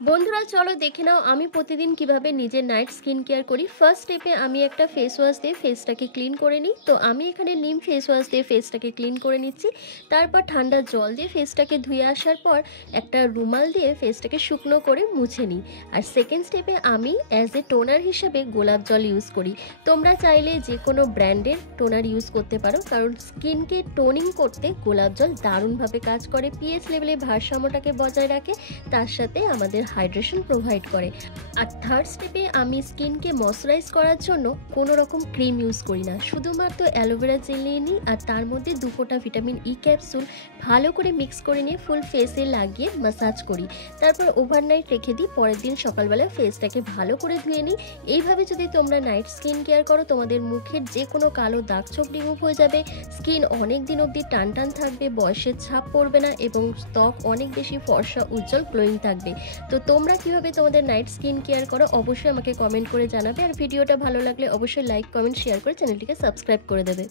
বন্ধুরা চলো দেখে নাও আমি প্রতিদিন কিভাবে নিজের নাইট স্কিন কেয়ার করি। ফার্স্ট স্টেপে আমি একটা ফেস ওয়াশ দিয়ে ফেসটাকে ক্লিন করে নিই। তো আমি এখানে নিম ফেস ওয়াশ দিয়ে ফেসটাকে ক্লিন করে নিচ্ছি। তারপর ঠান্ডা জল দিয়ে ফেসটাকে ধুয়ে আসার পর একটা রুমাল দিয়ে ফেসটাকে শুকনো করে মুছে নিই। আর সেকেন্ড স্টেপে আমি অ্যাজ এ টোনার হিসেবে গোলাপ জল ইউজ করি। তোমরা চাইলে যে কোনো ব্র্যান্ডের টোনার ইউজ করতে পারো, কারণ স্কিনকে টোনিং করতে গোলাপ জল দারুণভাবে কাজ করে। পিএইচ লেভেলে ভারসাম্যটাকে বজায় রাখে, তার সাথে আমাদের হাইড্রেশন প্রোভাইড করে। আর থার্ড স্টেপে আমি স্কিনকে ময়শ্চারাইজ করার জন্য কোনো রকম ক্রিম ইউজ করি না, শুধুমাত্র অ্যালোভেরা জেল নিয়ে নিই আর তার মধ্যে 2 ফোঁটা ভিটামিন ই ক্যাপসুল ভালো করে মিক্স করে নিয়ে ফুল ফেসে লাগিয়ে ম্যাসাজ করি। তারপর ওভারনাইট রেখে দিই, পরের দিন সকালবেলা ফেসটাকে ভালো করে ধুয়ে নিই। এইভাবে যদি তোমরা নাইট স্কিন কেয়ার করো, তোমাদের মুখের যে কোনো কালো দাগ ছোপ রিমুভ হয়ে যাবে, স্কিন অনেক দিন অবধি টান টান থাকবে, বয়সের ছাপ পড়বে না এবং ত্বক অনেক বেশি ফর্সা উজ্জ্বল গ্লোয়িং থাকবে। তো তোমরা কিভাবে তোমাদের নাইট স্কিন কেয়ার করো অবশ্যই আমাকে কমেন্ট করে জানাবে। আর ভিডিওটা ভালো লাগলে অবশ্যই লাইক, কমেন্ট, শেয়ার করে চ্যানেলটিকে সাবস্ক্রাইব করে দেবে।